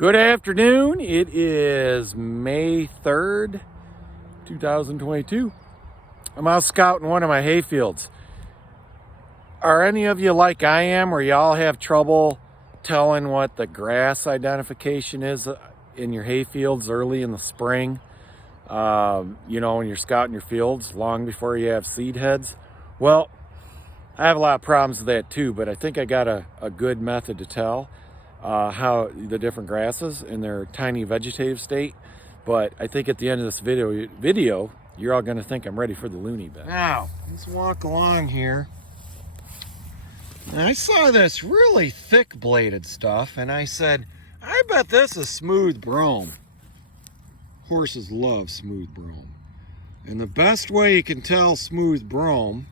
Good afternoon. It is May 3rd, 2022. I'm out scouting one of my hayfields. Are any of you like I am, where y'all have trouble telling what the grass identification is in your hayfields early in the spring? When you're scouting your fields long before you have seed heads? Well, I have a lot of problems with that too, but I think I got a good method to tell how the different grasses in their tiny vegetative state. But I think at the end of this video you're all going to think I'm ready for the loony bin. Now, let's walk along here. And I saw this really thick bladed stuff and I said, I bet this is smooth brome. Horses love smooth brome. And the best way you can tell smooth brome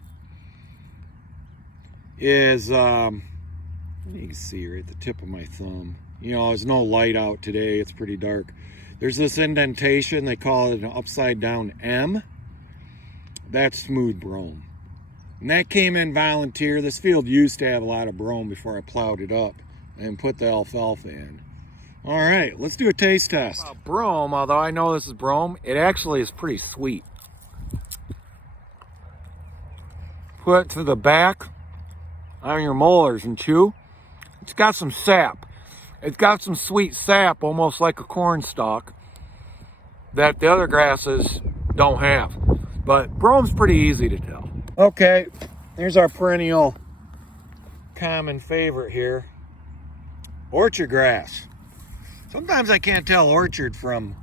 is, you can see right at the tip of my thumb. There's no light out today. It's pretty dark. There's this indentation. They call it an upside down M. That's smooth brome. And that came in volunteer. This field used to have a lot of brome before I plowed it up and put the alfalfa in. All right, let's do a taste test. Brome, although I know this is brome, it actually is pretty sweet. Put it to the back on your molars and chew. It's got some sap. It's got some sweet sap, almost like a corn stalk, that the other grasses don't have. But brome's pretty easy to tell. Okay, here's our perennial common favorite here. Orchard grass. Sometimes I can't tell orchard from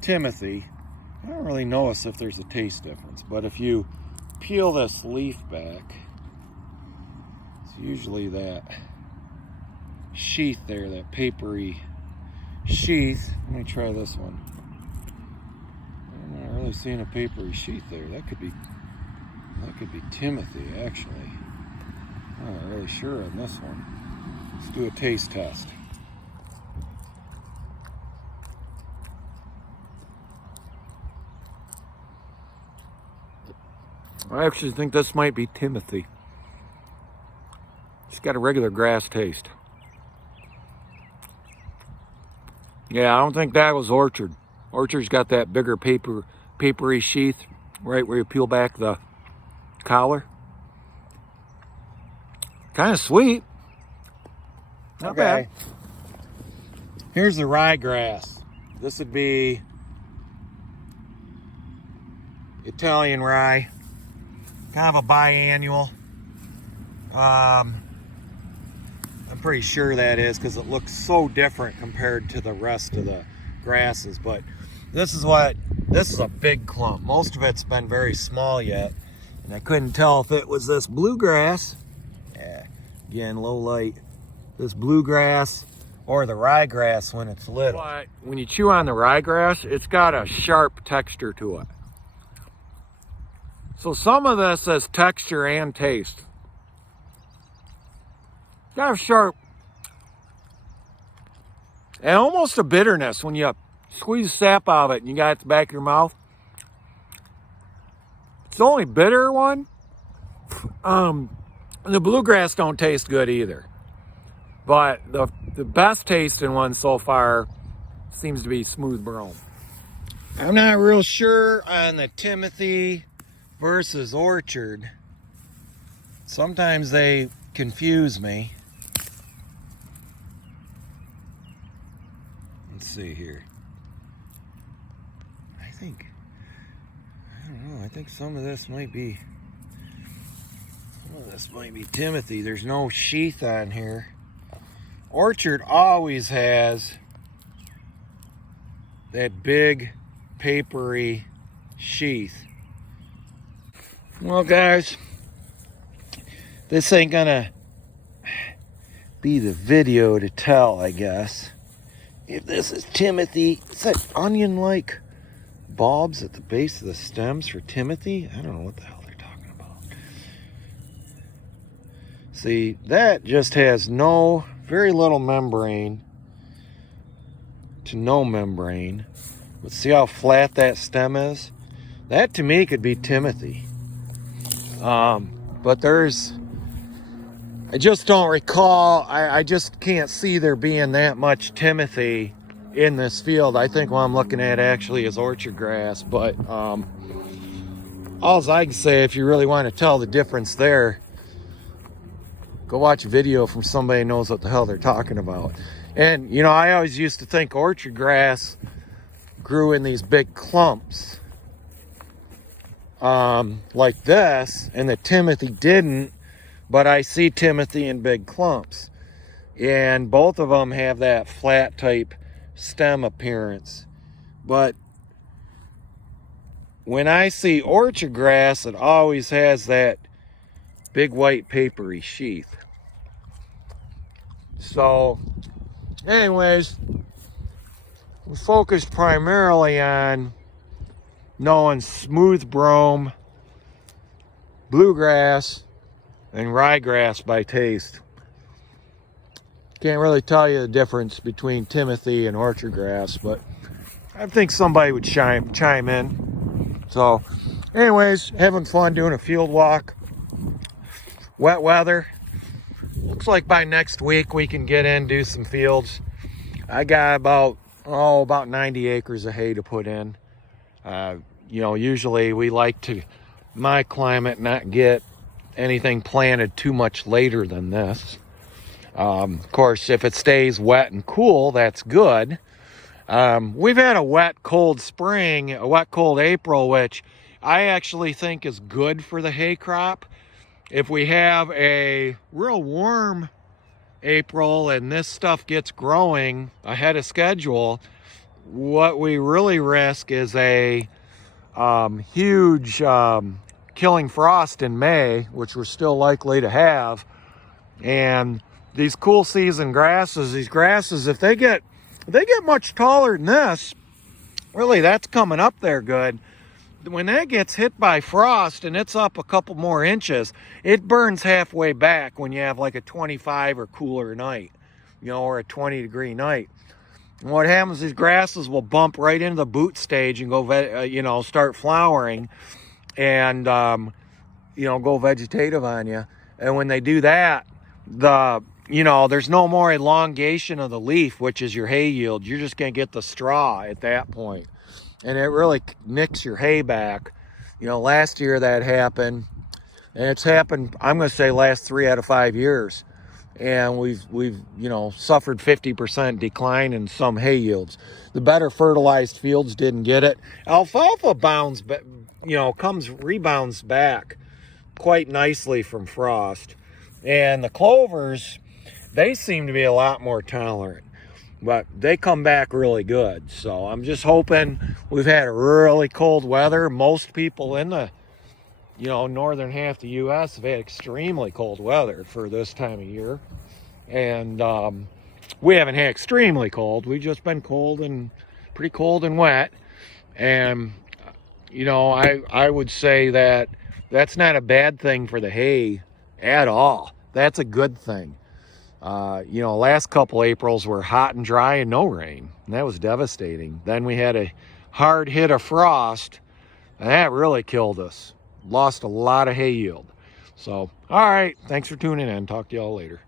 Timothy. I don't really notice if there's a taste difference, but if you peel this leaf back, it's usually that sheath there, that papery sheath. Let me try this one. I'm not really seeing a papery sheath there. That could be Timothy, actually. I'm not really sure on this one. Let's do a taste test. I actually think this might be Timothy. It's got a regular grass taste. Yeah, I don't think that was orchard. Orchard's got that bigger papery sheath right where you peel back the collar. Kind of sweet. Not bad. Here's the rye grass. This would be Italian rye. Kind of a biannual. I'm pretty sure that is because it looks so different compared to the rest of the grasses. But this is a big clump. Most of it's been very small yet. And I couldn't tell if it was this bluegrass. Yeah, again, low light. This bluegrass or the ryegrass when it's little. But when you chew on the ryegrass, it's got a sharp texture to it. So some of this is texture and taste. Got a sharp and almost a bitterness when you squeeze the sap out of it and you got it at the back of your mouth. It's the only bitter one. The bluegrass don't taste good either. But the best tasting one so far seems to be smooth brome. I'm not real sure on the Timothy versus orchard. Sometimes they confuse me. Let's see here. I think some of this might be Timothy. There's no sheath on here. Orchard always has that big papery sheath. Well, guys, this ain't gonna be the video to tell, I guess, if this is Timothy. Is that onion-like bulbs at the base of the stems for Timothy? I don't know what the hell they're talking about. See, that just has very little membrane to no membrane. But see how flat that stem is? That to me could be Timothy. But I just don't recall, I just can't see there being that much Timothy in this field. I think what I'm looking at actually is orchard grass, but all I can say, if you really want to tell the difference there, go watch a video from somebody who knows what the hell they're talking about. And, you know, I always used to think orchard grass grew in these big clumps like this, and that Timothy didn't, but I see Timothy in big clumps. And both of them have that flat type stem appearance. But when I see orchard grass, it always has that big white papery sheath. So anyways, we focused primarily on knowing smooth brome, bluegrass, and ryegrass by taste. Can't really tell you the difference between Timothy and orchard grass, but I think somebody would chime in. So anyways, having fun doing a field walk. Wet weather. Looks like by next week we can get in, do some fields. I got about 90 acres of hay to put in. You know, usually we like to, my climate, not get anything planted too much later than this. Of course, if it stays wet and cool, that's good. We've had a wet, cold spring, a wet, cold April, which I actually think is good for the hay crop. If we have a real warm April and this stuff gets growing ahead of schedule, what we really risk is a huge killing frost in May, which we're still likely to have. And these cool season grasses, if they get much taller than this, really that's coming up there good. When that gets hit by frost and it's up a couple more inches, it burns halfway back when you have like a 25 or cooler night, you know, or a 20-degree night. And what happens is grasses will bump right into the boot stage and go, you know, start flowering and, you know, go vegetative on you. And when they do that, you know, there's no more elongation of the leaf, which is your hay yield. You're just going to get the straw at that point. And it really nicks your hay back. You know, last year that happened, and it's happened, I'm going to say, last 3 out of 5 years. And we've you know, suffered 50% decline in some hay yields. The better fertilized fields didn't get it. Alfalfa rebounds back quite nicely from frost. And the clovers, they seem to be a lot more tolerant, but they come back really good. So I'm just hoping. We've had a really cold weather. Most people in the, you know, northern half of the U.S. have had extremely cold weather for this time of year. And we haven't had extremely cold. We've just been pretty cold and wet. And, you know, I would say that that's not a bad thing for the hay at all. That's a good thing. You know, last couple Aprils were hot and dry and no rain, and that was devastating. Then we had a hard hit of frost, and that really killed us. Lost a lot of hay yield. So, all right, thanks for tuning in. Talk to y'all later.